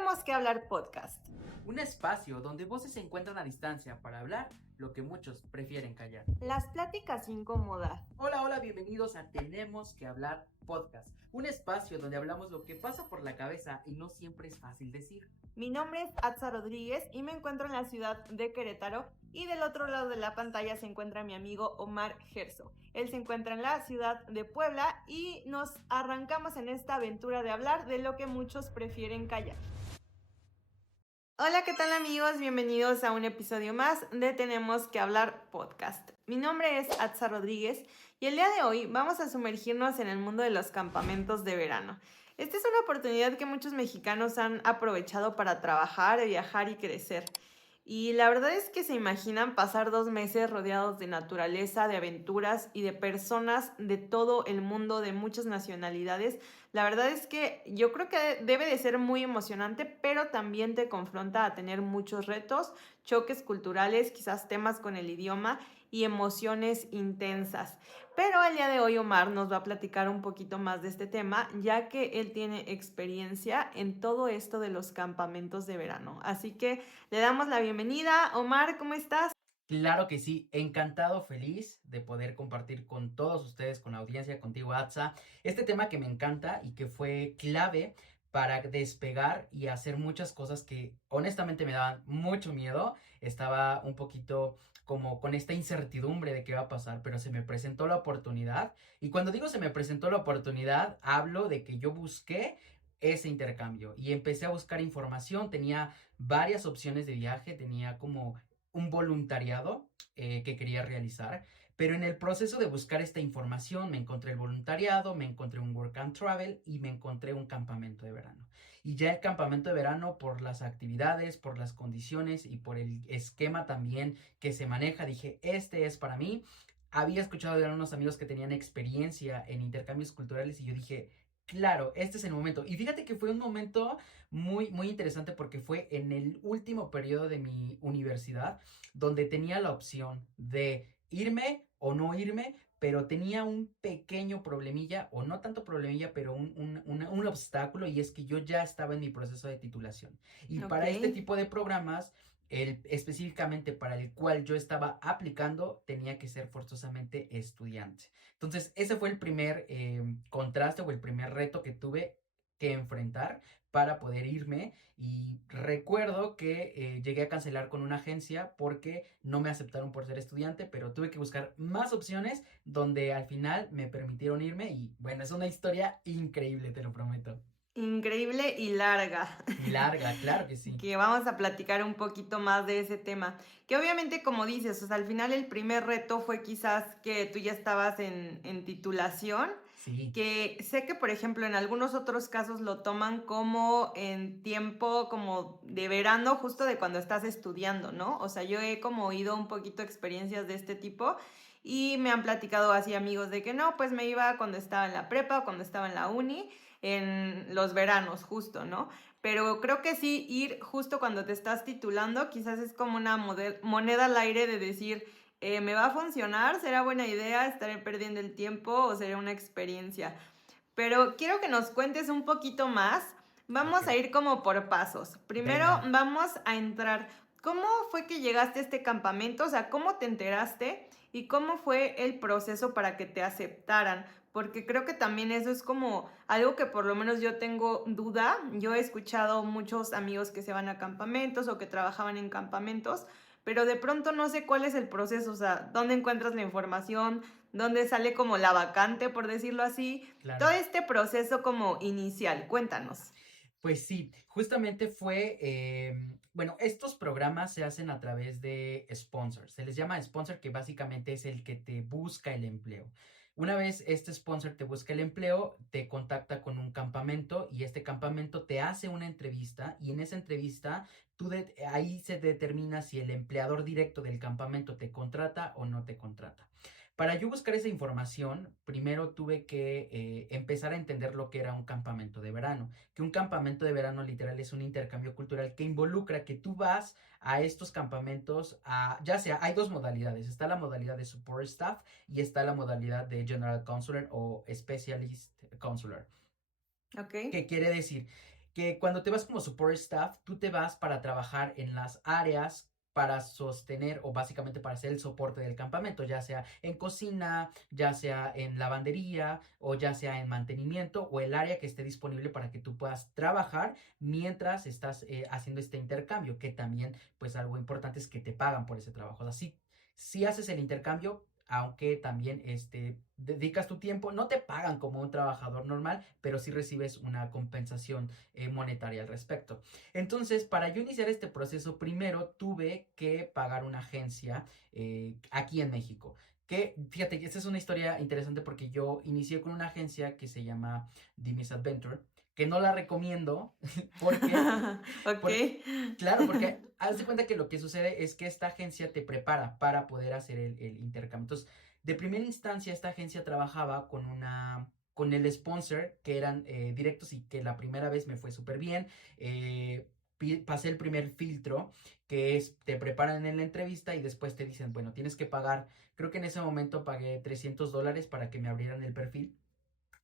Tenemos que hablar podcast. Un espacio donde voces se encuentran a distancia para hablar lo que muchos prefieren callar. Las pláticas incómodas. Hola, bienvenidos a Tenemos que hablar podcast. Un espacio donde hablamos lo que pasa por la cabeza y no siempre es fácil decir. Mi nombre es Atza Rodríguez y me encuentro en la ciudad de Querétaro y del otro lado de la pantalla se encuentra mi amigo Omar Gerso. Él se encuentra en la ciudad de Puebla y nos arrancamos en esta aventura de hablar de lo que muchos prefieren callar. Hola, ¿qué tal amigos? Bienvenidos a un episodio más de Tenemos que hablar podcast. Mi nombre es Atza Rodríguez y el día de hoy vamos a sumergirnos en el mundo de los campamentos de verano. Esta es una oportunidad que muchos mexicanos han aprovechado para trabajar, viajar y crecer. Y la verdad es que se imaginan pasar 2 meses rodeados de naturaleza, de aventuras y de personas de todo el mundo, de muchas nacionalidades. La verdad es que yo creo que debe de ser muy emocionante, pero también te confronta a tener muchos retos, choques culturales, quizás temas con el idioma y emociones intensas. Pero el día de hoy Omar nos va a platicar un poquito más de este tema, ya que él tiene experiencia en todo esto de los campamentos de verano. Así que le damos la bienvenida. Omar, ¿cómo estás? Claro que sí, encantado, feliz de poder compartir con todos ustedes, con la audiencia, contigo, Atza, este tema que me encanta y que fue clave para despegar y hacer muchas cosas que honestamente me daban mucho miedo. Estaba un poquito como con esta incertidumbre de qué va a pasar, pero se me presentó la oportunidad. Y cuando digo se me presentó la oportunidad, hablo de que yo busqué ese intercambio y empecé a buscar información. Tenía varias opciones de viaje, tenía como un voluntariado que quería realizar, pero en el proceso de buscar esta información me encontré el voluntariado, me encontré un work and travel y me encontré un campamento de verano. Y ya el campamento de verano, por las actividades, por las condiciones y por el esquema también que se maneja, dije, este es para mí. Había escuchado de unos amigos que tenían experiencia en intercambios culturales y yo dije, claro, este es el momento. Y fíjate que fue un momento muy interesante porque fue en el último periodo de mi universidad donde tenía la opción de irme o no irme, pero tenía un pequeño problemilla, o no tanto problemilla, pero un obstáculo, y es que yo ya estaba en mi proceso de titulación. Y Ok. para este tipo de programas, específicamente para el cual yo estaba aplicando, tenía que ser forzosamente estudiante. Entonces, ese fue el primer contraste o el primer reto que tuve que enfrentar para poder irme, y recuerdo que llegué a cancelar con una agencia porque no me aceptaron por ser estudiante, pero tuve que buscar más opciones donde al final me permitieron irme y bueno, es una historia increíble, te lo prometo. Increíble y larga. Y larga, claro que sí. Que vamos a platicar un poquito más de ese tema. Que obviamente, como dices, o sea, al final el primer reto fue quizás que tú ya estabas en titulación, Sí, que sé que, por ejemplo, en algunos otros casos lo toman como en tiempo como de verano, justo de cuando estás estudiando, ¿no? O sea, yo he como oído un poquito experiencias de este tipo y me han platicado así amigos de que no, pues me iba cuando estaba en la prepa, cuando estaba en la uni, en los veranos justo, ¿no? Pero creo que sí, ir justo cuando te estás titulando, quizás es como una moneda al aire de decir, ¿me va a funcionar? ¿Será buena idea? ¿Estaré perdiendo el tiempo o será una experiencia? Pero quiero que nos cuentes un poquito más. ok. Vamos a ir como por pasos. Primero Venga. vamos a entrar. ¿Cómo fue que llegaste a este campamento? O sea, ¿cómo te enteraste? ¿Y cómo fue el proceso para que te aceptaran? Porque creo que también eso es como algo que por lo menos yo tengo duda. Yo he escuchado muchos amigos que se van a campamentos o que trabajaban en campamentos, pero de pronto no sé cuál es el proceso, o sea, dónde encuentras la información, dónde sale como la vacante, por decirlo así. Todo Claro. este proceso como inicial, cuéntanos. Pues sí, justamente fue, bueno, estos programas se hacen a través de sponsors. Se les llama sponsor, que básicamente es el que te busca el empleo. Una vez este sponsor te busca el empleo, te contacta con un campamento y este campamento te hace una entrevista, y en esa entrevista ahí se determina si el empleador directo del campamento te contrata o no te contrata. Para yo buscar esa información, primero tuve que empezar a entender lo que era un campamento de verano. Que un campamento de verano literal es un intercambio cultural que involucra que tú vas a estos campamentos, ya sea, hay dos modalidades: está la modalidad de support staff y está la modalidad de general counselor o specialist counselor. ¿Ok? ¿Qué quiere decir? que cuando te vas como support staff, tú te vas para trabajar en las áreas para sostener o básicamente para hacer el soporte del campamento, ya sea en cocina, ya sea en lavandería o ya sea en mantenimiento o el área que esté disponible para que tú puedas trabajar mientras estás haciendo este intercambio, que también pues algo importante es que te pagan por ese trabajo. O sea, si haces el intercambio, aunque también dedicas tu tiempo, no te pagan como un trabajador normal, pero sí recibes una compensación monetaria al respecto. Entonces, para yo iniciar este proceso, primero tuve que pagar una agencia aquí en México. Que, fíjate, que esta es una historia interesante porque yo inicié con una agencia que se llama The Miss Adventure, que no la recomiendo porque, Ok. claro, porque haz de cuenta que lo que sucede es que esta agencia te prepara para poder hacer el intercambio. Entonces, de primera instancia, esta agencia trabajaba con el sponsor, que eran directos y que la primera vez me fue súper bien. Pasé el primer filtro, que es, te preparan en la entrevista y después te dicen, bueno, tienes que pagar, creo que en ese momento pagué $300 para que me abrieran el perfil.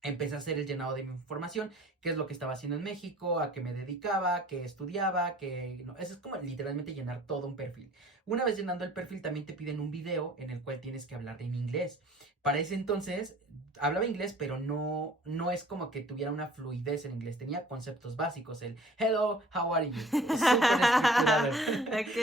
Empecé a hacer el llenado de mi información, qué es lo que estaba haciendo en México, a qué me dedicaba, qué estudiaba, que no, eso es como literalmente llenar todo un perfil. Una vez llenando el perfil también te piden un video en el cual tienes que hablar en inglés. Para ese entonces hablaba inglés, pero no es como que tuviera una fluidez en inglés, tenía conceptos básicos, el hello, how are you, súper estructurado. Ok.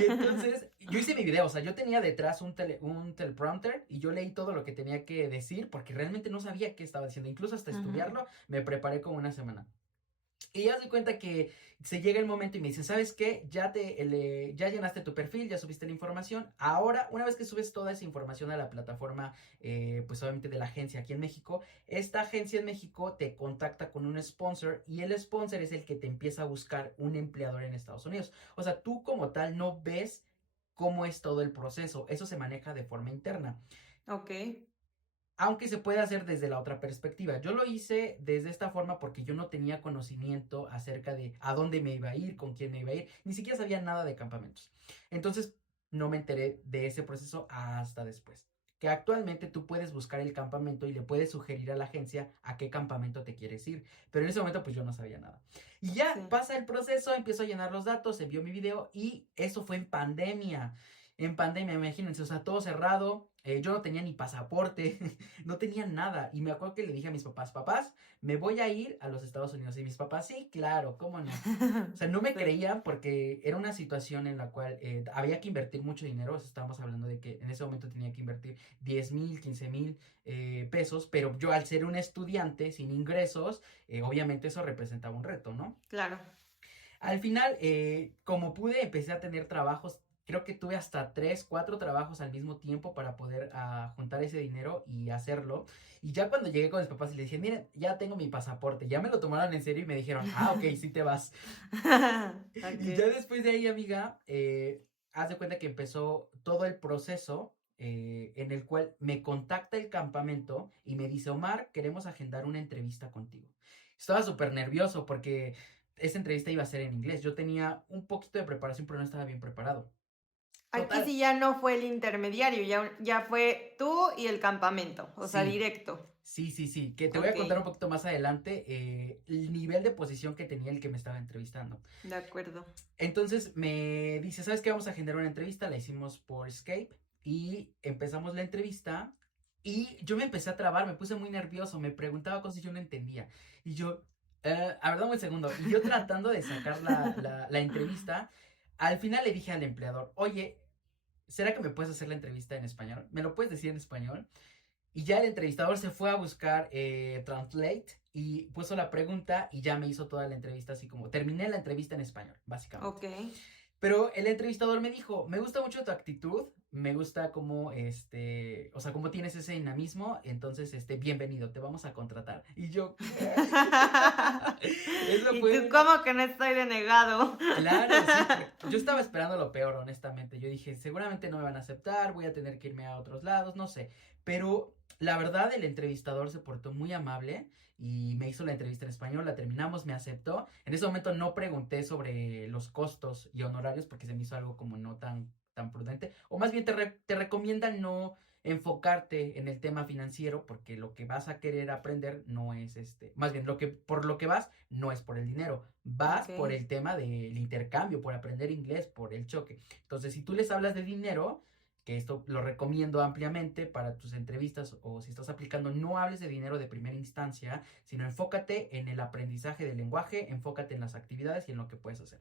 Y entonces yo hice mi video, o sea, yo tenía detrás un teleprompter y yo leí todo lo que tenía que decir porque realmente no sabía qué estaba diciendo. Incluso hasta estudiarlo me preparé como una semana. Y ya se cuenta que se llega el momento y me dicen, ¿sabes qué? Ya llenaste tu perfil, ya subiste la información. Ahora, una vez que subes toda esa información a la plataforma, pues obviamente de la agencia aquí en México, esta agencia en México te contacta con un sponsor y el sponsor es el que te empieza a buscar un empleador en Estados Unidos. O sea, tú como tal no ves cómo es todo el proceso. Eso se maneja de forma interna. Ok. Aunque se puede hacer desde la otra perspectiva. Yo lo hice desde esta forma porque yo no tenía conocimiento acerca de a dónde me iba a ir, con quién me iba a ir, ni siquiera sabía nada de campamentos. Entonces no me enteré de ese proceso hasta después. Que actualmente tú puedes buscar el campamento y le puedes sugerir a la agencia a qué campamento te quieres ir. Pero en ese momento pues yo no sabía nada. Y ya Sí. pasa el proceso, empiezo a llenar los datos, envío mi video y eso fue en pandemia. En pandemia, imagínense, o sea, todo cerrado. Yo no tenía ni pasaporte, no tenía nada. Y me acuerdo que le dije a mis papás, me voy a ir a los Estados Unidos. Y mis papás, sí, claro, cómo no. O sea, no me Sí. creían porque era una situación en la cual había que invertir mucho dinero. O sea, estábamos hablando de que en ese momento tenía que invertir 10,000, 15,000 pesos. Pero yo al ser un estudiante sin ingresos, obviamente eso representaba un reto, ¿no? Claro. Al final, como pude, empecé a tener trabajos. Creo que tuve hasta 3, 4 trabajos al mismo tiempo para poder juntar ese dinero y hacerlo. Y ya cuando llegué con mis papás y les dije, miren, ya tengo mi pasaporte, ya me lo tomaron en serio y me dijeron, ok, sí te vas. Y ya Ok. después de ahí, amiga, haz de cuenta que empezó todo el proceso en el cual me contacta el campamento y me dice, Omar, queremos agendar una entrevista contigo. Estaba súper nervioso porque esta entrevista iba a ser en inglés. Yo tenía un poquito de preparación, pero no estaba bien preparado. Aquí Total, sí ya no fue el intermediario, ya fue tú y el campamento, o sea, sí, directo. sí, que te voy a Ok, contar un poquito más adelante el nivel de posición que tenía el que me estaba entrevistando. de acuerdo. Entonces me dice, ¿sabes qué? Vamos a generar una entrevista, la hicimos por Skype y empezamos la entrevista y yo me empecé a trabar, me puse muy nervioso, me preguntaba cosas y yo no entendía. Y yo, a ver, dame un segundo. Y yo tratando de sacar la entrevista, al final le dije al empleador, oye, ¿será que me puedes hacer la entrevista en español? ¿Me lo puedes decir en español? Y ya el entrevistador se fue a buscar Translate y puso la pregunta y ya me hizo toda la entrevista así como, terminé la entrevista en español, básicamente. Ok. Pero el entrevistador me dijo, me gusta mucho tu actitud, me gusta cómo, o sea, cómo tienes ese dinamismo, entonces, bienvenido, te vamos a contratar. Y yo, eso Y fue tú, una... ¿cómo que no estoy denegado? Claro, sí, yo estaba esperando lo peor, honestamente. Yo dije, seguramente no me van a aceptar, voy a tener que irme a otros lados, no sé. Pero la verdad, el entrevistador se portó muy amable y me hizo la entrevista en español, la terminamos, me aceptó. En ese momento no pregunté sobre los costos y honorarios porque se me hizo algo como no tan prudente. O más bien te recomiendan no enfocarte en el tema financiero, porque lo que vas a querer aprender no es más bien por lo que vas no es por el dinero, vas por el tema del intercambio, por aprender inglés, por el choque. Entonces, si tú les hablas de dinero, que esto lo recomiendo ampliamente para tus entrevistas o si estás aplicando, no hables de dinero de primera instancia, sino enfócate en el aprendizaje del lenguaje, enfócate en las actividades y en lo que puedes hacer.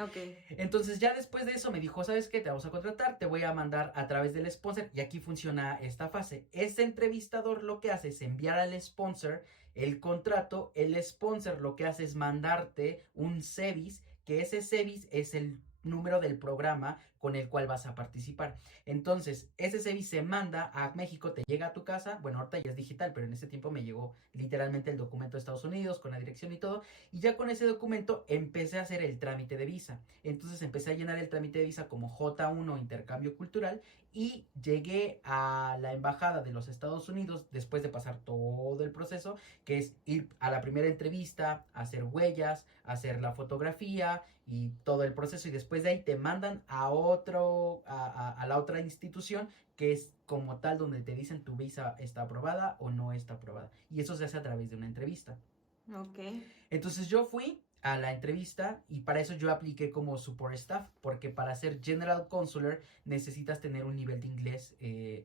Ok. Entonces ya después de eso me dijo, ¿sabes qué? Te vamos a contratar, te voy a mandar a través del sponsor y aquí funciona esta fase. Este entrevistador lo que hace es enviar al sponsor el contrato, el sponsor lo que hace es mandarte un CEBIS, que ese CEBIS es el número del programa con el cual vas a participar. Entonces, ese CEBIS se manda a México, te llega a tu casa, bueno, ahorita ya es digital, pero en ese tiempo me llegó literalmente el documento de Estados Unidos con la dirección y todo, y ya con ese documento empecé a hacer el trámite de visa. Entonces empecé a llenar el trámite de visa como J1 intercambio cultural y llegué a la embajada de los Estados Unidos después de pasar todo el proceso, que es ir a la primera entrevista, hacer huellas, hacer la fotografía y todo el proceso, y después de ahí te mandan a la otra institución, que es como tal donde te dicen tu visa está aprobada o no está aprobada, y eso se hace a través de una entrevista. Ok. Entonces yo fui a la entrevista y para eso yo apliqué como support staff, porque para ser general consular necesitas tener un nivel de inglés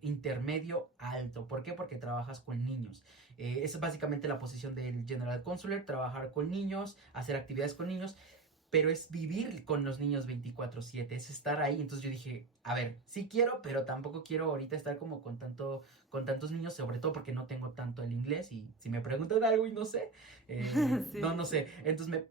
intermedio alto. ¿Por qué? Porque trabajas con niños. Esa es básicamente la posición del general consular, trabajar con niños, hacer actividades con niños, pero es vivir con los niños 24/7, es estar ahí. Entonces yo dije, a ver, sí quiero, pero tampoco quiero ahorita estar como con tantos niños, sobre todo porque no tengo tanto el inglés y si me preguntan algo y no sé, Sí, no sé. Entonces me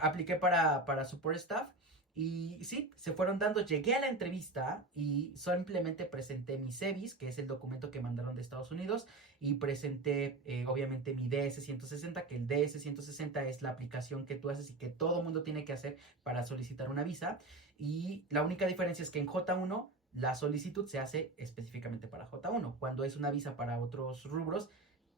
apliqué para support staff y sí, se fueron dando, llegué a la entrevista y simplemente presenté mi CEBIS, que es el documento que mandaron de Estados Unidos, y presenté obviamente mi DS-160, que el DS-160 es la aplicación que tú haces y que todo mundo tiene que hacer para solicitar una visa, y la única diferencia es que en J1 la solicitud se hace específicamente para J1, cuando es una visa para otros rubros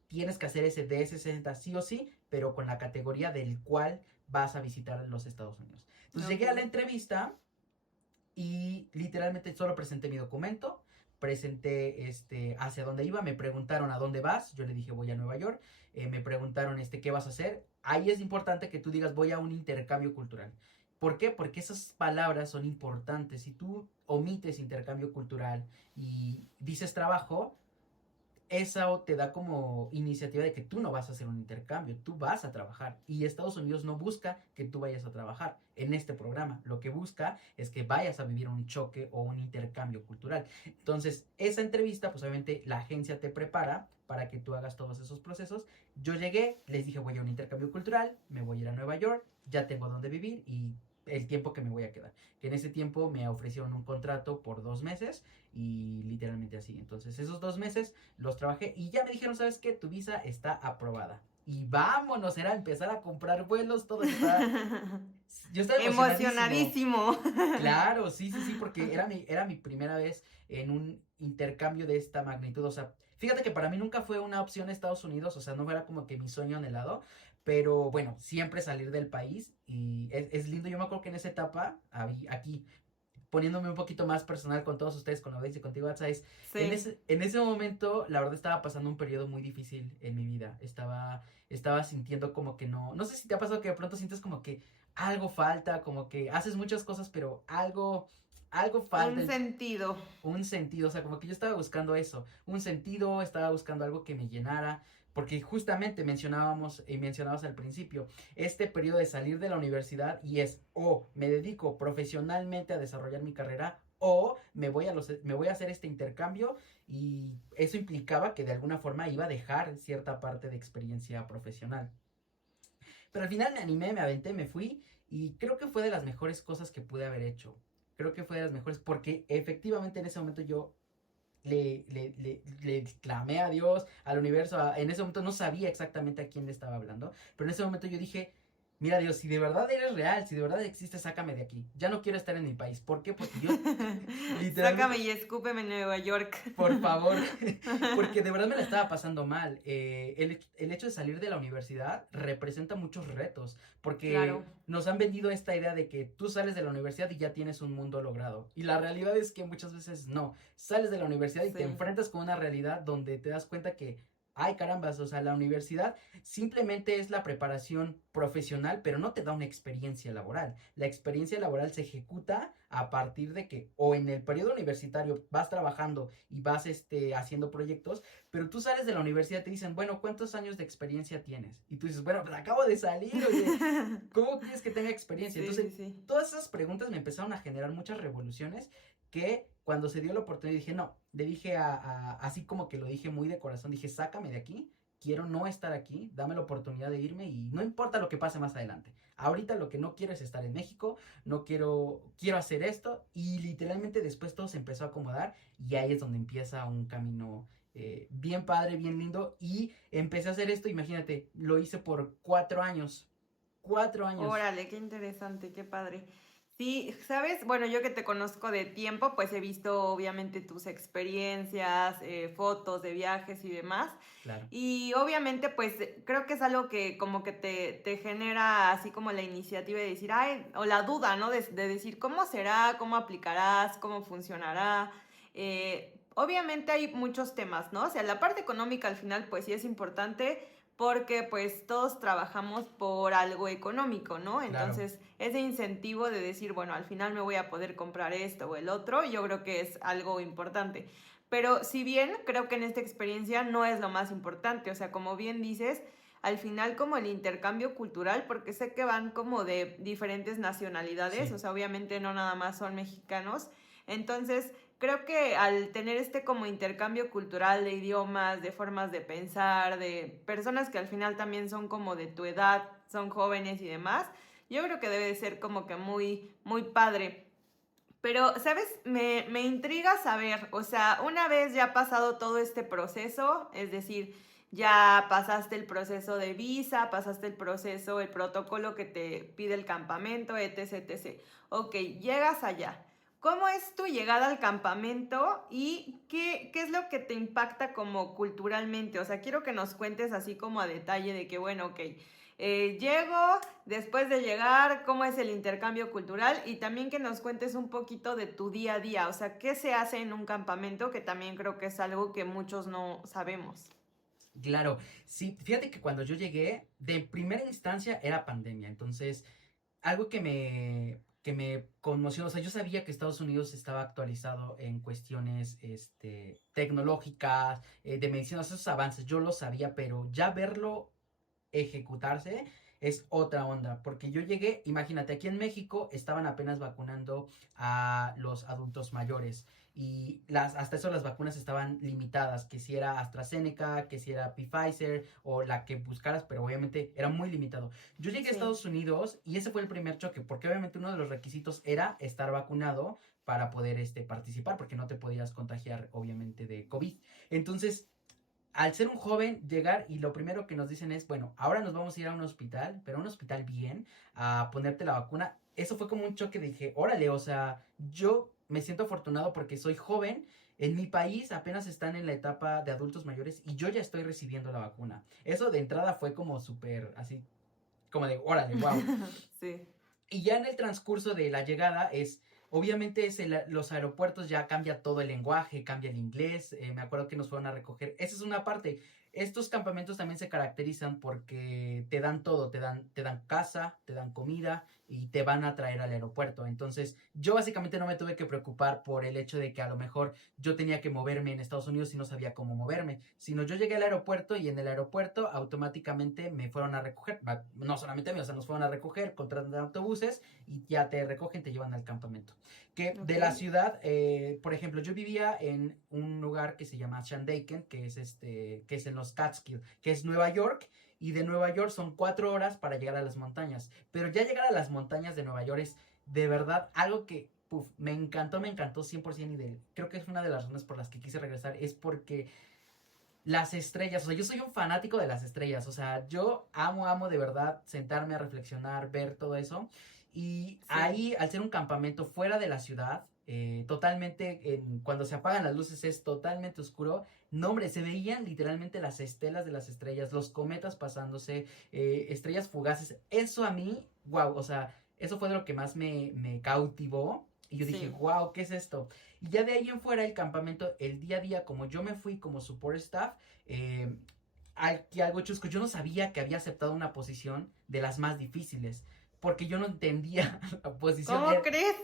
tienes que hacer ese DS-60 sí o sí, pero con la categoría del cual vas a visitar los Estados Unidos. Entonces llegué a la entrevista y literalmente solo presenté mi documento, presenté hacia dónde iba, me preguntaron a dónde vas, yo le dije voy a Nueva York, me preguntaron qué vas a hacer. Ahí es importante que tú digas voy a un intercambio cultural. ¿Por qué? Porque esas palabras son importantes. Si tú omites intercambio cultural y dices trabajo, eso te da como iniciativa de que tú no vas a hacer un intercambio, tú vas a trabajar. Y Estados Unidos no busca que tú vayas a trabajar en este programa. Lo que busca es que vayas a vivir un choque o un intercambio cultural. Entonces, esa entrevista, pues obviamente la agencia te prepara para que tú hagas todos esos procesos. Yo llegué, les dije voy a un intercambio cultural, me voy a ir a Nueva York, ya tengo dónde vivir y el tiempo que me voy a quedar. Que en ese tiempo me ofrecieron un contrato por 2 meses y literalmente así. Entonces esos 2 meses los trabajé y ya me dijeron, ¿sabes qué? Tu visa está aprobada. Y vámonos, era empezar a comprar vuelos, todo estaba... Yo estaba emocionadísimo. Claro, sí, porque era mi primera vez en un intercambio de esta magnitud. O sea, fíjate que para mí nunca fue una opción Estados Unidos, o sea, no era como que mi sueño anhelado, pero bueno, siempre salir del país y es lindo. Yo me acuerdo que en esa etapa, aquí, poniéndome un poquito más personal con todos ustedes, con la audiencia y contigo, Atza, sí. en ese momento, la verdad, estaba pasando un periodo muy difícil en mi vida. Estaba sintiendo como que no sé si te ha pasado que de pronto sientes como que algo falta, como que haces muchas cosas, pero algo falta. Un sentido, o sea, como que yo estaba buscando eso, un sentido, estaba buscando algo que me llenara, porque justamente mencionabas al principio, este periodo de salir de la universidad y es o me dedico profesionalmente a desarrollar mi carrera o me voy a hacer este intercambio, y eso implicaba que de alguna forma iba a dejar cierta parte de experiencia profesional. Pero al final me animé, me aventé, me fui y creo que fue de las mejores cosas que pude haber hecho. Creo que fue de las mejores porque efectivamente en ese momento yo le clamé a Dios, al universo. En ese momento no sabía exactamente a quién le estaba hablando, pero en ese momento yo dije, mira Dios, si de verdad eres real, si de verdad existes, sácame de aquí. Ya no quiero estar en mi país. ¿Por qué? Porque yo Sácame literalmente, y escúpeme en Nueva York. por favor, porque de verdad me la estaba pasando mal. El hecho de salir de la universidad representa muchos retos, Claro, porque nos han vendido esta idea de que tú sales de la universidad y ya tienes un mundo logrado. Y la realidad es que muchas veces no. Sales de la universidad y te sí. enfrentas con una realidad donde te das cuenta que, ay carambas, o sea, la universidad simplemente es la preparación profesional, pero no te da una experiencia laboral. La experiencia laboral se ejecuta a partir de que o en el periodo universitario vas trabajando y vas haciendo proyectos, pero tú sales de la universidad y te dicen, bueno, ¿cuántos años de experiencia tienes? Y tú dices, bueno, pues acabo de salir, oye, ¿cómo quieres que tenga experiencia? Sí, Entonces, sí, sí. todas esas preguntas me empezaron a generar muchas revoluciones que cuando se dio la oportunidad dije, no, le dije así como que lo dije muy de corazón, dije, sácame de aquí, quiero no estar aquí, dame la oportunidad de irme y no importa lo que pase más adelante. Ahorita lo que no quiero es estar en México, no quiero hacer esto y literalmente después todo se empezó a acomodar y ahí es donde empieza un camino bien padre, bien lindo y empecé a hacer esto, imagínate, lo hice por 4 años, 4 años. Órale, qué interesante, qué padre. Sí, sabes, bueno, yo que te conozco de tiempo, pues he visto obviamente tus experiencias, fotos de viajes y demás. Claro, Y obviamente, pues creo que es algo que como que te genera así como la iniciativa de decir, ay, o la duda, ¿no? De decir, ¿cómo será? ¿Cómo aplicarás? ¿Cómo funcionará? Obviamente hay muchos temas, ¿no? O sea, la parte económica al final, pues sí es importante porque pues todos trabajamos por algo económico, ¿no? claro. Entonces, ese incentivo de decir, bueno, al final me voy a poder comprar esto o el otro, yo creo que es algo importante. Pero si bien creo que en esta experiencia no es lo más importante, o sea, como bien dices, al final como el intercambio cultural, porque sé que van como de diferentes nacionalidades, o Sí, sea, obviamente no nada más son mexicanos, entonces creo que al tener este como intercambio cultural de idiomas, de formas de pensar, de personas que al final también son como de tu edad, son jóvenes y demás, yo creo que debe de ser como que muy, muy padre. Pero, ¿sabes? Me intriga saber, o sea, una vez ya pasado todo este proceso, es decir, ya pasaste el proceso de visa, pasaste el proceso, el protocolo que te pide el campamento, etc, etc. Ok, llegas allá. ¿Cómo es tu llegada al campamento y qué es lo que te impacta como culturalmente? O sea, quiero que nos cuentes así como a detalle de que, bueno, ok, llego, después de llegar, cómo es el intercambio cultural y también que nos cuentes un poquito de tu día a día, o sea, qué se hace en un campamento, que también creo que es algo que muchos no sabemos. claro. Sí, fíjate que cuando yo llegué, de primera instancia era pandemia, entonces algo que me conmocionó, o sea, yo sabía que Estados Unidos estaba actualizado en cuestiones tecnológicas, de medicina, esos avances, yo lo sabía, pero ya verlo ejecutarse es otra onda, porque yo llegué, imagínate, aquí en México estaban apenas vacunando a los adultos mayores y hasta eso las vacunas estaban limitadas, que si era AstraZeneca, que si era Pfizer o la que buscaras, pero obviamente era muy limitado. Yo llegué a Sí, Estados Unidos y ese fue el primer choque, porque obviamente uno de los requisitos era estar vacunado para poder participar, porque no te podías contagiar obviamente de COVID. Entonces, al ser un joven, llegar y lo primero que nos dicen es, bueno, ahora nos vamos a ir a un hospital, pero a un hospital bien, a ponerte la vacuna. Eso fue como un choque, dije, órale, o sea, yo me siento afortunado porque soy joven, en mi país apenas están en la etapa de adultos mayores y yo ya estoy recibiendo la vacuna. Eso de entrada fue como súper, así, como de, órale, wow. sí, Y ya en el transcurso de la llegada obviamente los aeropuertos ya cambia todo el lenguaje, cambia el inglés, me acuerdo que nos fueron a recoger, esa es una parte. Estos campamentos también se caracterizan porque te dan todo, te dan casa, te dan comida y te van a traer al aeropuerto. Entonces, yo básicamente no me tuve que preocupar por el hecho de que a lo mejor yo tenía que moverme en Estados Unidos y no sabía cómo moverme, sino yo llegué al aeropuerto y en el aeropuerto automáticamente me fueron a recoger, no solamente a mí, o sea, nos fueron a recoger, contratan autobuses y ya te recogen, te llevan al campamento. Que ok, de la ciudad, por ejemplo, yo vivía en un lugar que se llama Shandaken, que es en los Catskill, que es Nueva York, y de Nueva York son 4 horas para llegar a las montañas. Pero ya llegar a las montañas de Nueva York es de verdad algo que me encantó 100% y creo que es una de las razones por las que quise regresar, es porque Las estrellas, o sea, yo soy un fanático de las estrellas, o sea, yo amo de verdad sentarme a reflexionar, ver todo eso. Y Sí. ahí, al ser un campamento fuera de la ciudad, totalmente, cuando se apagan las luces es totalmente oscuro. No, hombre, se veían literalmente las estelas de las estrellas, los cometas pasándose, estrellas fugaces. Eso a mí, wow, o sea, eso fue de lo que más me cautivó. Y yo dije, Sí. wow, ¿qué es esto? Y ya de ahí en fuera el campamento, el día a día, como yo me fui como support staff, eh, aquí algo chusco, yo no sabía que había aceptado una posición de las más difíciles, porque yo no entendía la posición. ¿Cómo crees?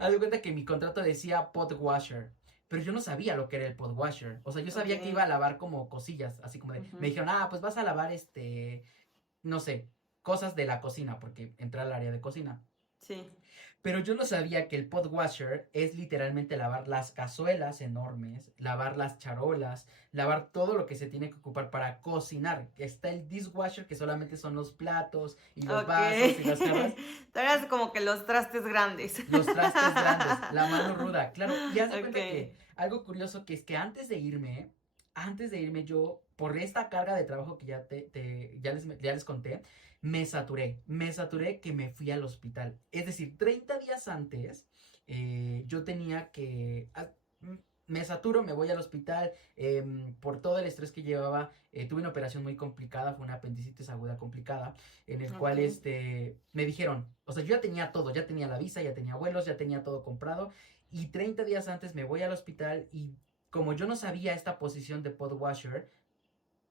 Haz de cuenta que mi contrato decía pot washer, pero yo no sabía lo que era el pot washer. O sea, yo sabía que Ok. iba a lavar como cosillas, así como de, me Ujú. dijeron, pues vas a lavar no sé, cosas de la cocina, porque entré al área de cocina. Sí. Pero yo no sabía que el pot washer es literalmente lavar las cazuelas enormes, lavar las charolas, lavar todo lo que se tiene que ocupar para cocinar. Está el dishwasher, que solamente son los platos y los Ok. vasos y las jarras. Tú eras como que los trastes grandes. Los trastes grandes, la mano ruda, claro. Y haz de Ok. cuenta que algo curioso que es que antes de irme yo, por esta carga de trabajo que ya les conté, me saturé que me fui al hospital. Es decir, 30 días antes, yo tenía que... me saturo, me voy al hospital, por todo el estrés que llevaba, tuve una operación muy complicada, fue una apendicitis aguda complicada, en el cual Ok. me dijeron, o sea, yo ya tenía todo, ya tenía la visa, ya tenía vuelos, ya tenía todo comprado, y 30 días antes me voy al hospital y como yo no sabía esta posición de pod washer,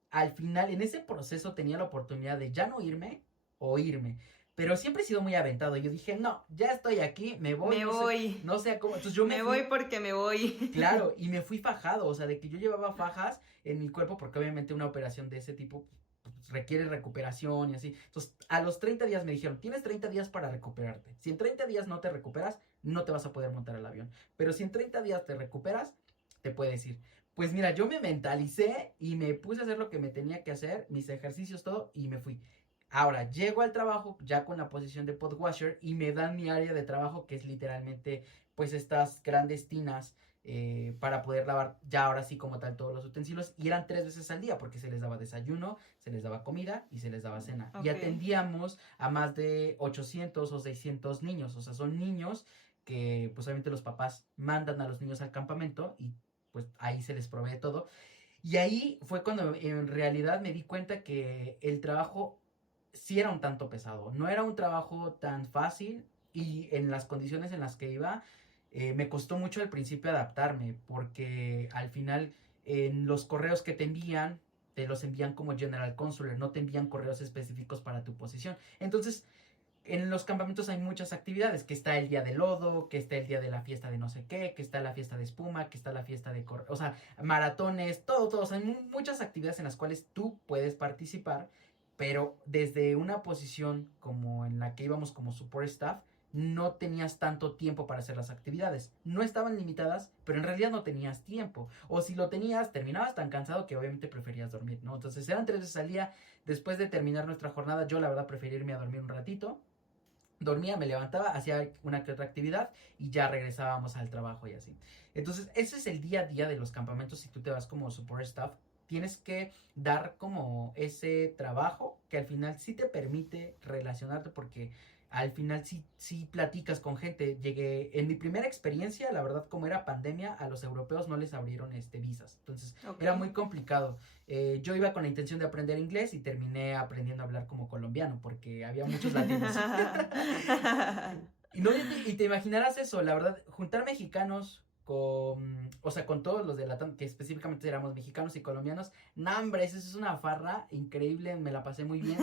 al final en ese proceso tenía la oportunidad de ya no irme o irme. Pero siempre he sido muy aventado. Yo dije, no, ya estoy aquí, me voy, Me voy. no sé cómo. Entonces yo me Me voy fui, porque me voy. claro, y me fui fajado, o sea, de que yo llevaba fajas en mi cuerpo, porque obviamente una operación de ese tipo pues, requiere recuperación y así. Entonces, a los 30 días me dijeron, tienes 30 días para recuperarte. Si en 30 días no te recuperas, no te vas a poder montar al avión. Pero si en 30 días te recuperas, te puedes ir. Pues mira, yo me mentalicé y me puse a hacer lo que me tenía que hacer, mis ejercicios, todo, y me fui. Ahora, llego al trabajo ya con la posición de pod washer y me dan mi área de trabajo, que es literalmente pues estas grandes tinas para poder lavar ya ahora sí como tal todos los utensilios. Y eran 3 veces al día porque se les daba desayuno, se les daba comida y se les daba cena. Y Ok. atendíamos a más de 800 o 600 niños. O sea, son niños que pues obviamente los papás mandan a los niños al campamento y pues ahí se les provee todo. Y ahí fue cuando en realidad me di cuenta que el trabajo sí era un tanto pesado. No era un trabajo tan fácil y en las condiciones en las que iba, me costó mucho al principio adaptarme porque al final en los correos que te envían, te los envían como General Consular, no te envían correos específicos para tu posición. Entonces, en los campamentos hay muchas actividades, que está el día de lodo, que está el día de la fiesta de no sé qué, que está la fiesta de espuma, que está la fiesta de o sea, maratones, todo, o sea, hay muchas actividades en las cuales tú puedes participar, pero desde una posición como en la que íbamos como support staff, no tenías tanto tiempo para hacer las actividades. No estaban limitadas, pero en realidad no tenías tiempo. O si lo tenías, terminabas tan cansado que obviamente preferías dormir, ¿no? Entonces eran 3 veces al día. Después de terminar nuestra jornada, yo la verdad preferí irme a dormir un ratito. Dormía, me levantaba, hacía una que otra actividad y ya regresábamos al trabajo y así. Entonces, ese es el día a día de los campamentos. Si tú te vas como support staff, tienes que dar como ese trabajo que al final sí te permite relacionarte porque al final sí platicas con gente. Llegué, en mi primera experiencia, la verdad, como era pandemia, a los europeos no les abrieron visas. Entonces, Ok. era muy complicado. Yo iba con la intención de aprender inglés y terminé aprendiendo a hablar como colombiano porque había muchos latinos. Y, no, y te imaginarás eso, la verdad, juntar mexicanos o sea, con todos los de Latam, que específicamente éramos mexicanos y colombianos, no, hombre, eso es una farra increíble, me la pasé muy bien.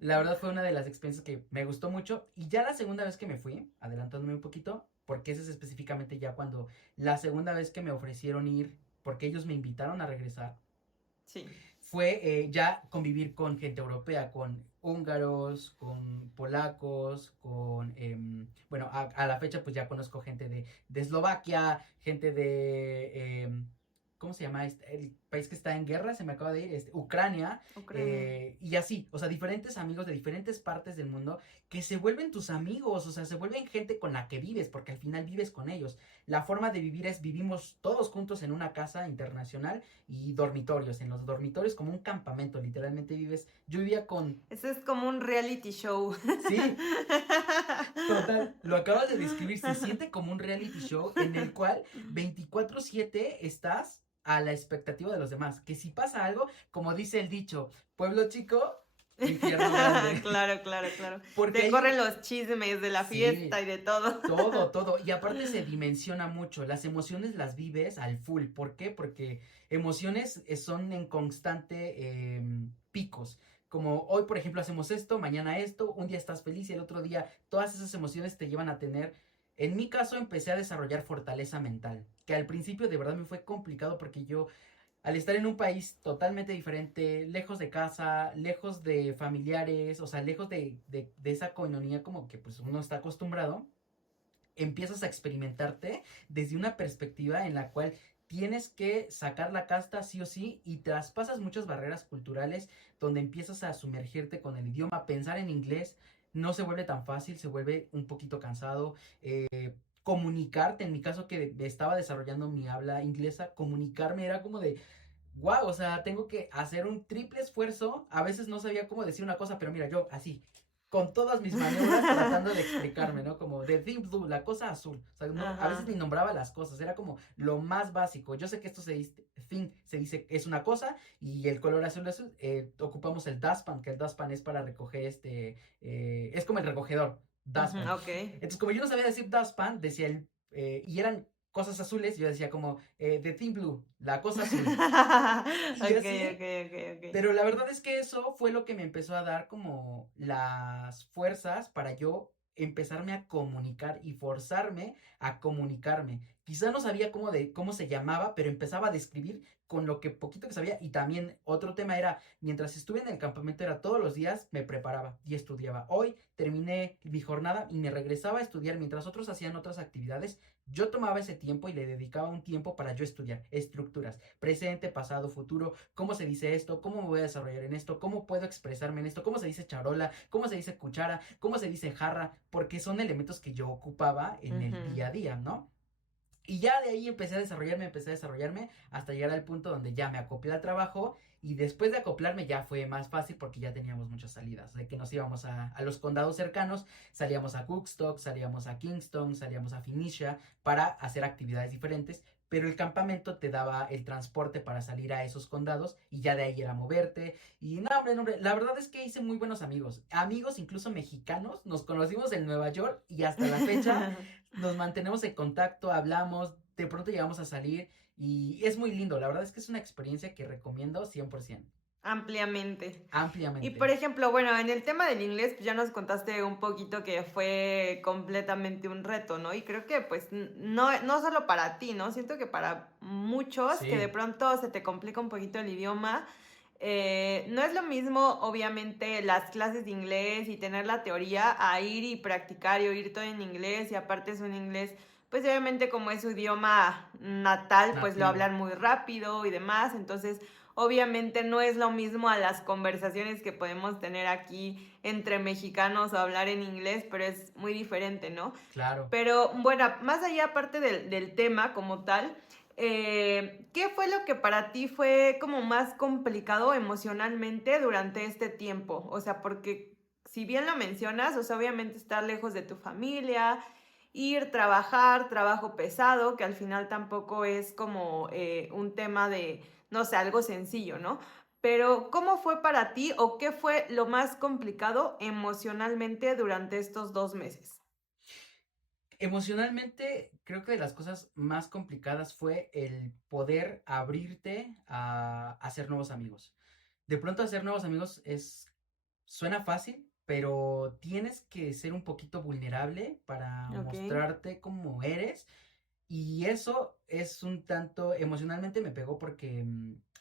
La verdad fue una de las experiencias que me gustó mucho. Y ya la segunda vez que me fui, adelantándome un poquito, porque ese es específicamente ya cuando la segunda vez que me ofrecieron ir, porque ellos me invitaron a regresar, Sí. fue ya convivir con gente europea, con húngaros, con polacos, con, bueno, a la fecha pues ya conozco gente de Eslovaquia, gente de, ¿cómo se llama? país que está en guerra, se me acaba de ir, Ucrania, y así, o sea, diferentes amigos de diferentes partes del mundo que se vuelven tus amigos, o sea, se vuelven gente con la que vives, porque al final vives con ellos. La forma de vivir es, vivimos todos juntos en una casa internacional y dormitorios, en los dormitorios como un campamento, literalmente vives, yo vivía con... Eso es como un reality show. Sí, total, lo acabas de describir, se siente como un reality show en el cual 24/7 estás a la expectativa de los demás, que si pasa algo, como dice el dicho, pueblo chico, infierno grande. Claro. Porque Te ahí, corren los chismes de la sí, fiesta y de todo. todo, y aparte se dimensiona mucho, las emociones las vives al full, ¿por qué? Porque emociones son en constante picos. Como hoy, por ejemplo, hacemos esto, mañana esto, un día estás feliz y el otro día todas esas emociones te llevan a tener. En mi caso empecé a desarrollar fortaleza mental, que al principio de verdad me fue complicado porque yo, al estar en un país totalmente diferente, lejos de casa, lejos de familiares, o sea, lejos de esa coinonía como que pues uno está acostumbrado, empiezas a experimentarte desde una perspectiva en la cual tienes que sacar la casta sí o sí y traspasas muchas barreras culturales donde empiezas a sumergirte con el idioma, pensar en inglés no se vuelve tan fácil, se vuelve un poquito cansado, comunicarte, en mi caso que estaba desarrollando mi habla inglesa, comunicarme era como de, wow, o sea, tengo que hacer un triple esfuerzo, a veces no sabía cómo decir una cosa, pero mira, yo así, con todas mis maniobras tratando de explicarme, ¿no? Como de Deep Blue, la cosa azul. O sea, no, a veces ni nombraba las cosas, era como lo más básico. Yo sé que esto se dice, thing, se dice es una cosa y el color azul es, ocupamos el dustpan, que el dustpan es para recoger es como el recogedor, dustpan. Ok. Entonces, como yo no sabía decir dustpan, decía y eran cosas azules, yo decía como the thin blue, la cosa azul. Y así, Ok. pero la verdad es que eso fue lo que me empezó a dar como las fuerzas para yo empezarme a comunicar y forzarme a comunicarme. Quizá no sabía cómo se llamaba, pero empezaba a describir con lo que poquito que sabía. Y también otro tema era, mientras estuve en el campamento era todos los días me preparaba y estudiaba. Hoy terminé mi jornada y me regresaba a estudiar mientras otros hacían otras actividades. Yo tomaba ese tiempo y le dedicaba un tiempo para yo estudiar estructuras, presente, pasado, futuro, cómo se dice esto, cómo me voy a desarrollar en esto, cómo puedo expresarme en esto, cómo se dice charola, cómo se dice cuchara, cómo se dice jarra, porque son elementos que yo ocupaba en el día a día, ¿no? Y ya de ahí empecé a desarrollarme hasta llegar al punto donde ya me acoplé al trabajo y después de acoplarme ya fue más fácil porque ya teníamos muchas salidas, de que nos íbamos a los condados cercanos, salíamos a Cookstock, salíamos a Kingston, salíamos a Phoenicia para hacer actividades diferentes, pero el campamento te daba el transporte para salir a esos condados y ya de ahí era moverte y no, hombre, la verdad es que hice muy buenos amigos incluso mexicanos, nos conocimos en Nueva York y hasta la fecha nos mantenemos en contacto, hablamos, de pronto llegamos a salir y es muy lindo, la verdad es que es una experiencia que recomiendo 100%. Ampliamente. Y Ampliamente. por ejemplo, bueno, en el tema del inglés, pues ya nos contaste un poquito que fue completamente un reto, ¿no? Y creo que pues no solo para ti, ¿no? Siento que para muchos que de Sí, pronto se te complica un poquito el idioma, no es lo mismo, obviamente, las clases de inglés y tener la teoría a ir y practicar y oír todo en inglés y aparte es un inglés, pues obviamente como es su idioma natal, pues lo nativo. hablan muy rápido y demás, entonces obviamente no es lo mismo a las conversaciones que podemos tener aquí entre mexicanos o hablar en inglés, pero es muy diferente, ¿no? Claro. Pero bueno, más allá aparte del tema como tal, ¿qué fue lo que para ti fue como más complicado emocionalmente durante este tiempo? O sea, porque si bien lo mencionas, o sea, obviamente estar lejos de tu familia, ir, trabajar, trabajo pesado, que al final tampoco es como un tema de, no sé, algo sencillo, ¿no? Pero, ¿cómo fue para ti o qué fue lo más complicado emocionalmente durante estos 2 meses? Emocionalmente, creo que de las cosas más complicadas fue el poder abrirte a hacer nuevos amigos. De pronto hacer nuevos amigos suena fácil, pero tienes que ser un poquito vulnerable para Ok. mostrarte como eres. Y eso es un tanto, emocionalmente me pegó porque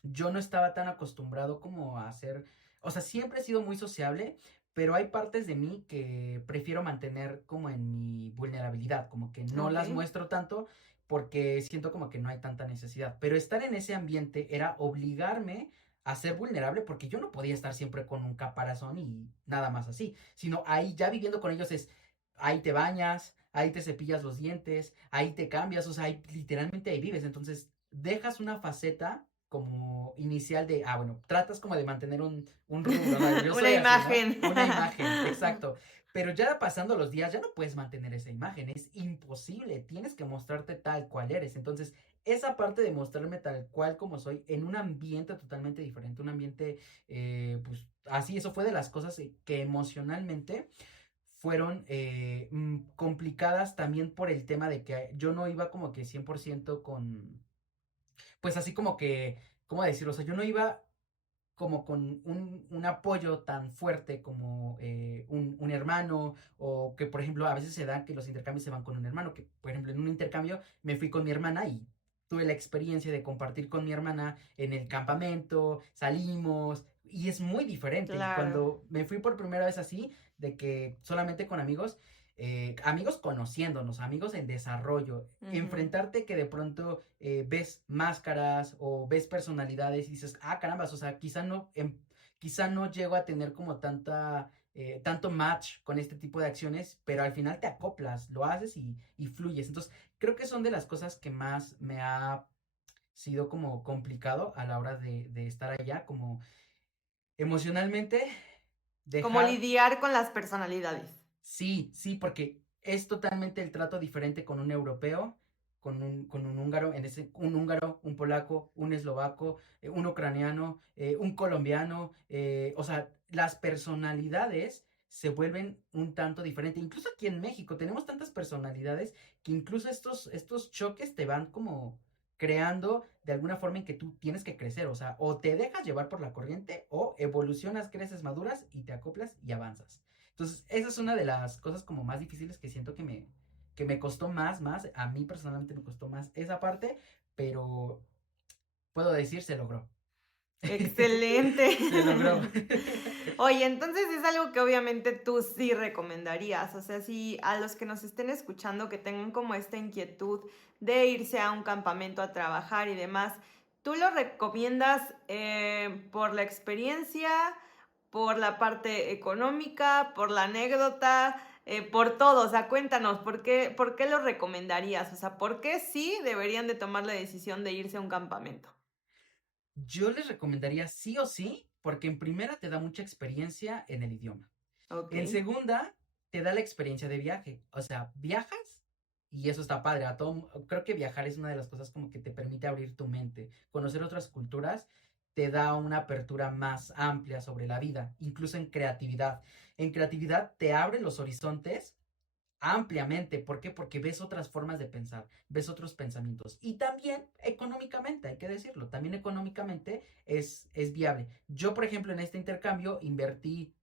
yo no estaba tan acostumbrado como a hacer, o sea, siempre he sido muy sociable, pero hay partes de mí que prefiero mantener como en mi vulnerabilidad, como que no las Ok. muestro tanto porque siento como que no hay tanta necesidad. Pero estar en ese ambiente era obligarme a ser vulnerable porque yo no podía estar siempre con un caparazón y nada más así, sino ahí ya viviendo con ellos es, ahí te bañas, ahí te cepillas los dientes, ahí te cambias, o sea, ahí, literalmente ahí vives, entonces dejas una faceta como inicial de, bueno, tratas como de mantener un rubro, ¿no? Yo Una soy así, ¿no? imagen. Una imagen, exacto. Pero ya pasando los días, ya no puedes mantener esa imagen, es imposible, tienes que mostrarte tal cual eres. Entonces, esa parte de mostrarme tal cual como soy en un ambiente totalmente diferente, un ambiente, pues así, eso fue de las cosas que emocionalmente fueron complicadas también por el tema de que yo no iba como que 100% con, pues así como que, ¿cómo decirlo? O sea, yo no iba como con un apoyo tan fuerte como un hermano, o que por ejemplo a veces se da que los intercambios se van con un hermano, que por ejemplo en un intercambio me fui con mi hermana y tuve la experiencia de compartir con mi hermana en el campamento, salimos y es muy diferente. Y Claro. cuando me fui por primera vez así, de que solamente con amigos, amigos conociéndonos, amigos en desarrollo, Ujú. enfrentarte que de pronto ves máscaras o ves personalidades y dices, carambas, o sea, quizá no llego a tener como tanto match con este tipo de acciones, pero al final te acoplas, lo haces y fluyes. Entonces, creo que son de las cosas que más me ha sido como complicado a la hora de estar allá, como emocionalmente, Como dejar. lidiar con las personalidades. Sí, sí, porque es totalmente el trato diferente con un europeo, con un húngaro, un húngaro, un polaco, un eslovaco, un ucraniano, un colombiano, o sea, las personalidades se vuelven un tanto diferentes. Incluso aquí en México tenemos tantas personalidades que incluso estos choques te van como creando de alguna forma en que tú tienes que crecer, o sea, o te dejas llevar por la corriente o evolucionas, creces, maduras y te acoplas y avanzas. Entonces, esa es una de las cosas como más difíciles que siento que me costó más. A mí personalmente me costó más esa parte, pero puedo decir, se logró. Excelente. Se logró. Oye, entonces es algo que obviamente tú sí recomendarías, o sea, si a los que nos estén escuchando que tengan como esta inquietud de irse a un campamento a trabajar y demás, ¿tú lo recomiendas por la experiencia, por la parte económica, por la anécdota, por todo? O sea, cuéntanos, por qué lo recomendarías? O sea, ¿por qué sí deberían de tomar la decisión de irse a un campamento? Yo les recomendaría sí o sí, porque en primera te da mucha experiencia en el idioma. Ok. En segunda, te da la experiencia de viaje. O sea, viajas y eso está padre. Creo que viajar es una de las cosas como que te permite abrir tu mente. Conocer otras culturas te da una apertura más amplia sobre la vida, incluso en creatividad. En creatividad te abre los horizontes ampliamente. ¿Por qué? Porque ves otras formas de pensar, ves otros pensamientos. Y también económicamente, hay que decirlo, también económicamente es viable. Yo, por ejemplo, en este intercambio invertí,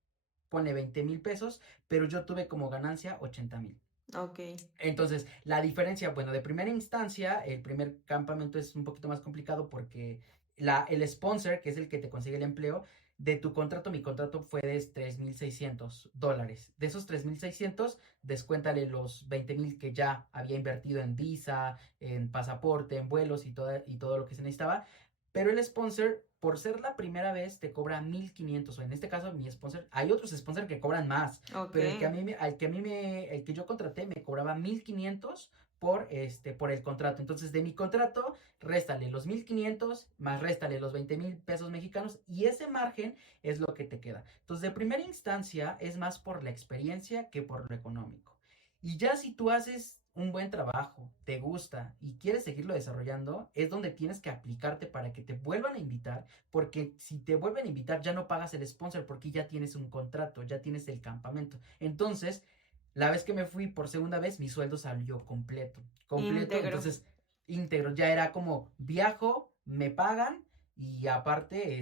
pone 20,000 pesos, pero yo tuve como ganancia 80,000. Ok. Entonces, la diferencia, bueno, de primera instancia, el primer campamento es un poquito más complicado porque el sponsor, que es el que te consigue el empleo, de tu contrato, mi contrato fue de $3,600. De esos 3,600, descuéntale los 20,000 que ya había invertido en visa, en pasaporte, en vuelos y todo lo que se necesitaba. Pero el sponsor, por ser la primera vez, te cobra 1,500. O en este caso, mi sponsor, hay otros sponsors que cobran más, Ok. pero el que yo contraté me cobraba 1,500 por el contrato. Entonces, de mi contrato, réstale los 1,500 más réstale los 20,000 pesos mexicanos y ese margen es lo que te queda. Entonces, de primera instancia, es más por la experiencia que por lo económico. Y ya si tú haces un buen trabajo, te gusta y quieres seguirlo desarrollando, es donde tienes que aplicarte para que te vuelvan a invitar, porque si te vuelven a invitar ya no pagas el sponsor porque ya tienes un contrato, ya tienes el campamento. Entonces, la vez que me fui por segunda vez, mi sueldo salió completo, Íntegro. entonces íntegro, ya era como viajo, me pagan y aparte,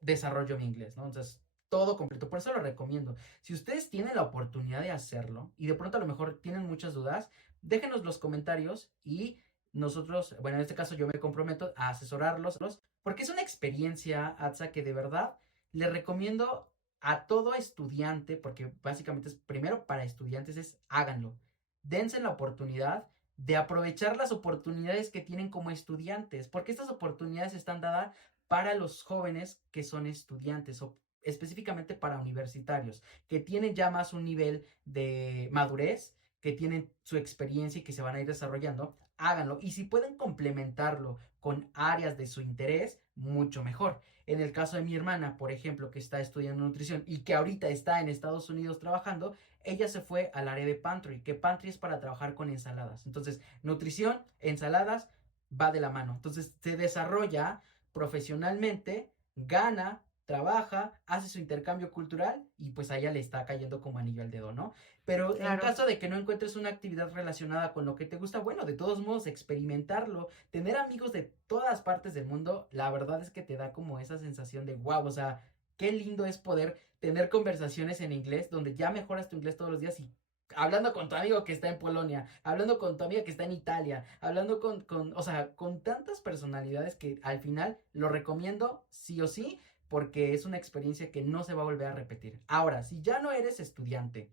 desarrollo mi inglés, ¿no? Entonces, todo completo, por eso lo recomiendo. Si ustedes tienen la oportunidad de hacerlo y de pronto a lo mejor tienen muchas dudas, déjenos los comentarios y nosotros, bueno, en este caso yo me comprometo a asesorarlos, porque es una experiencia, Atsa, que de verdad les recomiendo a todo estudiante, porque básicamente es primero para estudiantes, es háganlo. Dense la oportunidad de aprovechar las oportunidades que tienen como estudiantes, porque estas oportunidades están dadas para los jóvenes que son estudiantes o específicamente para universitarios, que tienen ya más un nivel de madurez, que tienen su experiencia y que se van a ir desarrollando, háganlo. Y si pueden complementarlo con áreas de su interés, mucho mejor. En el caso de mi hermana, por ejemplo, que está estudiando nutrición y que ahorita está en Estados Unidos trabajando, ella se fue al área de pantry, que pantry es para trabajar con ensaladas. Entonces, nutrición, ensaladas, va de la mano. Entonces, se desarrolla profesionalmente, gana, trabaja, hace su intercambio cultural y pues a ella le está cayendo como anillo al dedo, ¿no? Pero en Claro. caso de que no encuentres una actividad relacionada con lo que te gusta, bueno, de todos modos, experimentarlo, tener amigos de todas partes del mundo, la verdad es que te da como esa sensación de wow, o sea, qué lindo es poder tener conversaciones en inglés donde ya mejoras tu inglés todos los días y hablando con tu amigo que está en Polonia, hablando con tu amiga que está en Italia, hablando o sea, con tantas personalidades que al final lo recomiendo sí o sí, porque es una experiencia que no se va a volver a repetir. Ahora, si ya no eres estudiante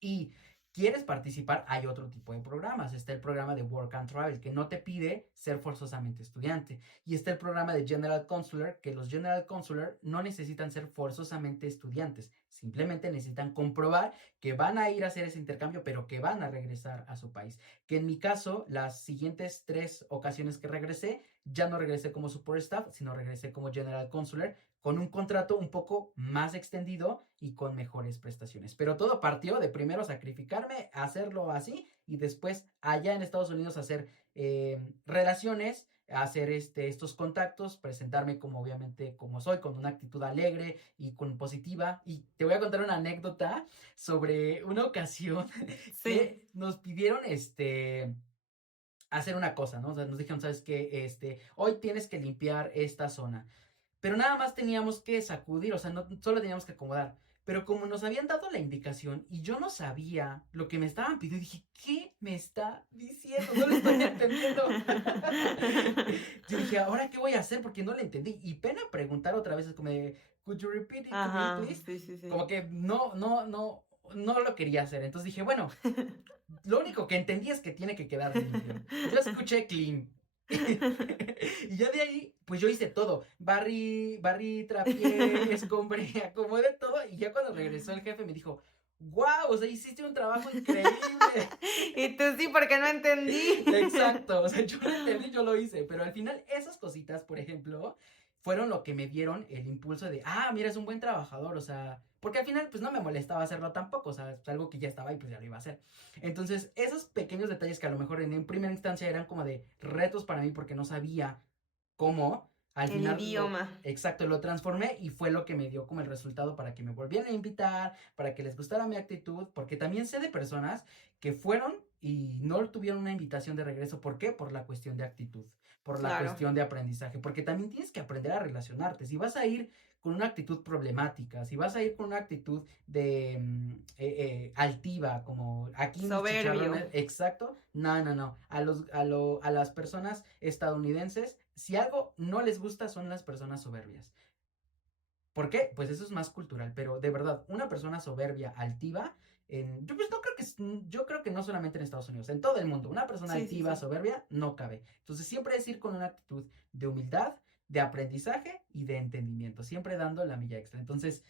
y quieres participar, hay otro tipo de programas. Está el programa de Work and Travel, que no te pide ser forzosamente estudiante. Y está el programa de General Consular, que los General Consular no necesitan ser forzosamente estudiantes. Simplemente necesitan comprobar que van a ir a hacer ese intercambio, pero que van a regresar a su país. Que en mi caso, las siguientes 3 ocasiones que regresé, ya no regresé como support staff, sino regresé como General Consular, con un contrato un poco más extendido y con mejores prestaciones. Pero todo partió de primero sacrificarme, hacerlo así y después allá en Estados Unidos hacer relaciones, hacer estos contactos, presentarme como obviamente como soy, con una actitud alegre y con positiva. Y te voy a contar una anécdota sobre una ocasión Sí. que nos pidieron hacer una cosa, ¿no? O sea, nos dijeron, ¿sabes qué? Hoy tienes que limpiar esta zona. Pero nada más teníamos que sacudir, o sea, no solo teníamos que acomodar. Pero como nos habían dado la indicación y yo no sabía lo que me estaban pidiendo, dije, ¿qué me está diciendo? No lo estoy entendiendo. Yo dije, ¿ahora qué voy a hacer? Porque no lo entendí. Y pena preguntar otra vez, es como de, ¿could you repeat it to me, Ajá, please? sí, sí, sí. Como que no lo quería hacer. Entonces dije, bueno, lo único que entendí es que tiene que quedar limpio. Yo escuché clean. Y ya de ahí, pues yo hice todo. Barrí, trapié, escombré, acomodé todo. Y ya cuando regresó el jefe me dijo, wow, o sea, hiciste un trabajo increíble. Y tú sí, porque no entendí. Exacto, o sea, yo lo entendí, yo lo hice. Pero al final, esas cositas, por ejemplo, fueron lo que me dieron el impulso de, mira, es un buen trabajador, o sea, porque al final, pues no me molestaba hacerlo tampoco, o sea, es algo que ya estaba y pues ya lo iba a hacer. Entonces, esos pequeños detalles que a lo mejor en primera instancia eran como de retos para mí porque no sabía cómo, al El final idioma. exacto, lo transformé y fue lo que me dio como el resultado para que me volvieran a invitar, para que les gustara mi actitud, porque también sé de personas que fueron y no tuvieron una invitación de regreso. ¿Por qué? Por la cuestión de actitud, por la Claro. cuestión de aprendizaje, porque también tienes que aprender a relacionarte. Si vas a ir con una actitud problemática, si vas a ir con una actitud de altiva, como aquí mis Soberbio. chicharrones, exacto, no. A las personas estadounidenses, si algo no les gusta son las personas soberbias. ¿Por qué? Pues eso es más cultural, pero de verdad, una persona soberbia, altiva, yo creo que no solamente en Estados Unidos, en todo el mundo, una persona Sí, sí, altiva, sí. soberbia, no cabe. Entonces siempre es ir con una actitud de humildad, de aprendizaje y de entendimiento, siempre dando la milla extra. Entonces,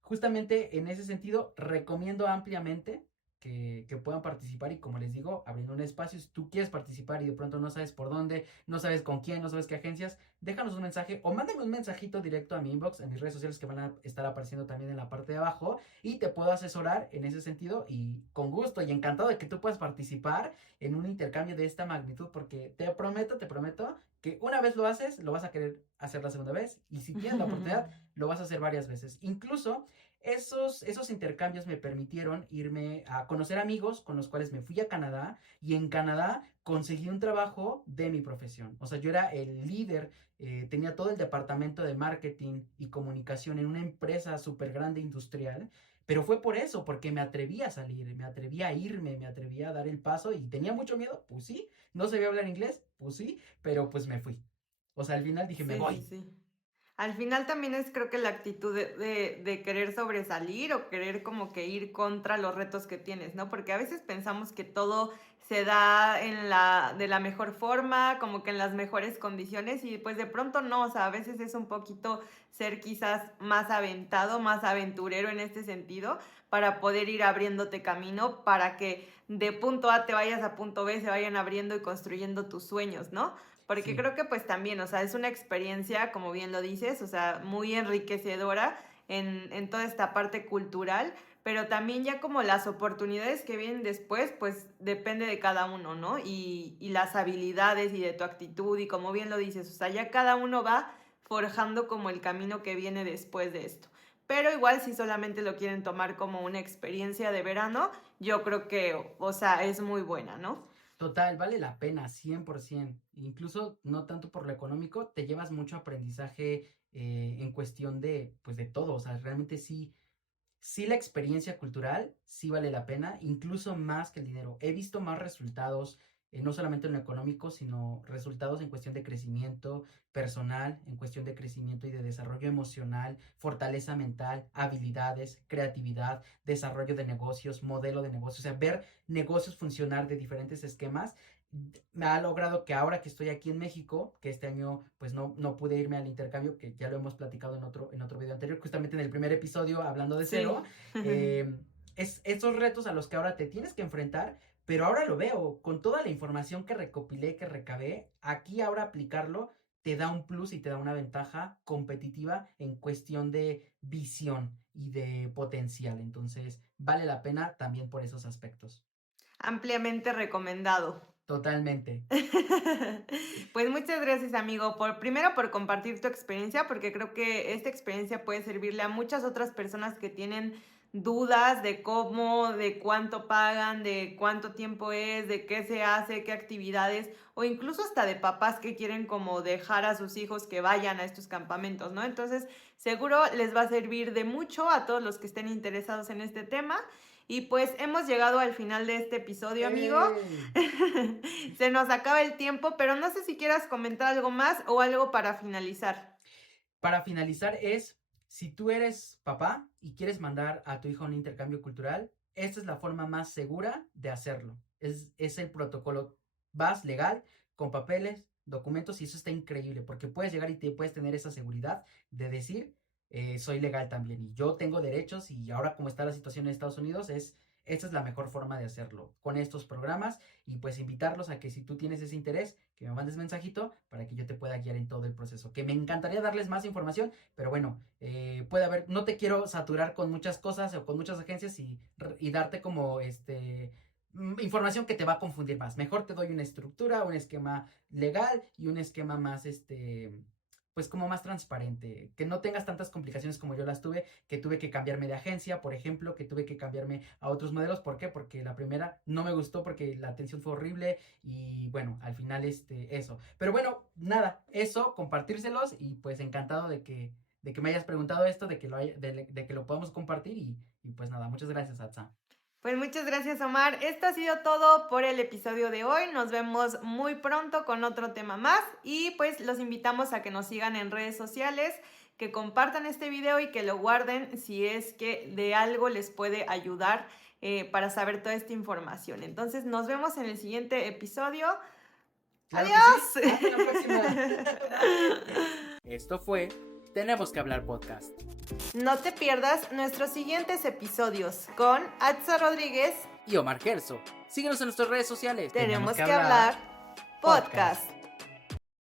justamente en ese sentido, recomiendo ampliamente que puedan participar y como les digo, abriendo un espacio, si tú quieres participar y de pronto no sabes por dónde, no sabes con quién, no sabes qué agencias, déjanos un mensaje o mándame un mensajito directo a mi inbox en mis redes sociales que van a estar apareciendo también en la parte de abajo y te puedo asesorar en ese sentido y con gusto y encantado de que tú puedas participar en un intercambio de esta magnitud porque te prometo que una vez lo haces, lo vas a querer hacer la segunda vez y si tienes la oportunidad, lo vas a hacer varias veces. Incluso esos intercambios me permitieron irme a conocer amigos con los cuales me fui a Canadá y en Canadá conseguí un trabajo de mi profesión. O sea, yo era el líder, tenía todo el departamento de marketing y comunicación en una empresa súper grande industrial. Pero fue por eso, porque me atreví a salir, me atreví a irme, me atreví a dar el paso y tenía mucho miedo, pues sí. No sabía hablar inglés, pues sí, pero pues me fui. O sea, al final dije, me Sí, sí, voy. sí. al final también es creo que la actitud de querer sobresalir o querer como que ir contra los retos que tienes, ¿no? Porque a veces pensamos que todo se da de la mejor forma, como que en las mejores condiciones y pues de pronto no, o sea, a veces es un poquito ser quizás más aventado, más aventurero en este sentido para poder ir abriéndote camino para que de punto A te vayas a punto B, se vayan abriendo y construyendo tus sueños, ¿no? Porque Sí. creo que pues también, o sea, es una experiencia, como bien lo dices, o sea, muy enriquecedora en toda esta parte cultural, pero también ya como las oportunidades que vienen después, pues depende de cada uno, ¿no? Y las habilidades y de tu actitud y como bien lo dices, o sea, ya cada uno va forjando como el camino que viene después de esto. Pero igual si solamente lo quieren tomar como una experiencia de verano, yo creo que, o sea, es muy buena, ¿no? Total, vale la pena, 100%. Incluso no tanto por lo económico, te llevas mucho aprendizaje en cuestión de, pues de todo. O sea, realmente sí, sí la experiencia cultural sí vale la pena, incluso más que el dinero. He visto más resultados, no solamente en lo económico, sino resultados en cuestión de crecimiento personal, en cuestión de crecimiento y de desarrollo emocional, fortaleza mental, habilidades, creatividad, desarrollo de negocios, modelo de negocios, o sea, ver negocios funcionar de diferentes esquemas. Me ha logrado que ahora que estoy aquí en México, que este año pues no pude irme al intercambio, que ya lo hemos platicado en otro video anterior, justamente en el primer episodio hablando de cero, eh, es estos retos a los que ahora te tienes que enfrentar, pero ahora lo veo, con toda la información que recopilé, que recabé, aquí ahora aplicarlo te da un plus y te da una ventaja competitiva en cuestión de visión y de potencial, entonces vale la pena también por esos aspectos. Ampliamente recomendado. Totalmente. Pues muchas gracias, amigo, primero por compartir tu experiencia, porque creo que esta experiencia puede servirle a muchas otras personas que tienen dudas de cómo, de cuánto pagan, de cuánto tiempo es, de qué se hace, qué actividades, o incluso hasta de papás que quieren como dejar a sus hijos que vayan a estos campamentos, ¿no? Entonces, seguro les va a servir de mucho a todos los que estén interesados en este tema. Y pues hemos llegado al final de este episodio, amigo. ¡Ey! Se nos acaba el tiempo, pero no sé si quieras comentar algo más o algo para finalizar. Para finalizar es, si tú eres papá y quieres mandar a tu hijo a un intercambio cultural, esta es la forma más segura de hacerlo. Es el protocolo. Vas legal, con papeles, documentos, y eso está increíble, porque puedes llegar y te puedes tener esa seguridad de decir, soy legal también, y yo tengo derechos, y ahora como está la situación en Estados Unidos, esta es la mejor forma de hacerlo, con estos programas, y pues invitarlos a que si tú tienes ese interés, que me mandes mensajito para que yo te pueda guiar en todo el proceso. Que me encantaría darles más información, pero bueno, puede haber, no te quiero saturar con muchas cosas o con muchas agencias y darte como información que te va a confundir más. Mejor te doy una estructura, un esquema legal y un esquema más pues como más transparente, que no tengas tantas complicaciones como yo las tuve, que tuve que cambiarme de agencia, por ejemplo, que tuve que cambiarme a otros modelos. ¿Por qué? Porque la primera no me gustó, porque la atención fue horrible y bueno, al final eso. Pero bueno, nada, eso, compartírselos, y pues encantado de que me hayas preguntado esto, de que lo podamos compartir, y pues nada, muchas gracias, Atsa. Pues muchas gracias, Omar. Esto ha sido todo por el episodio de hoy. Nos vemos muy pronto con otro tema más y pues los invitamos a que nos sigan en redes sociales, que compartan este video y que lo guarden si es que de algo les puede ayudar para saber toda esta información. Entonces nos vemos en el siguiente episodio. Claro que ¡Adiós! sí. Hasta la próxima. Esto fue Tenemos que hablar podcast. No te pierdas nuestros siguientes episodios con Atza Rodríguez Y Omar Gerso. Síguenos en nuestras redes sociales. Tenemos que hablar podcast.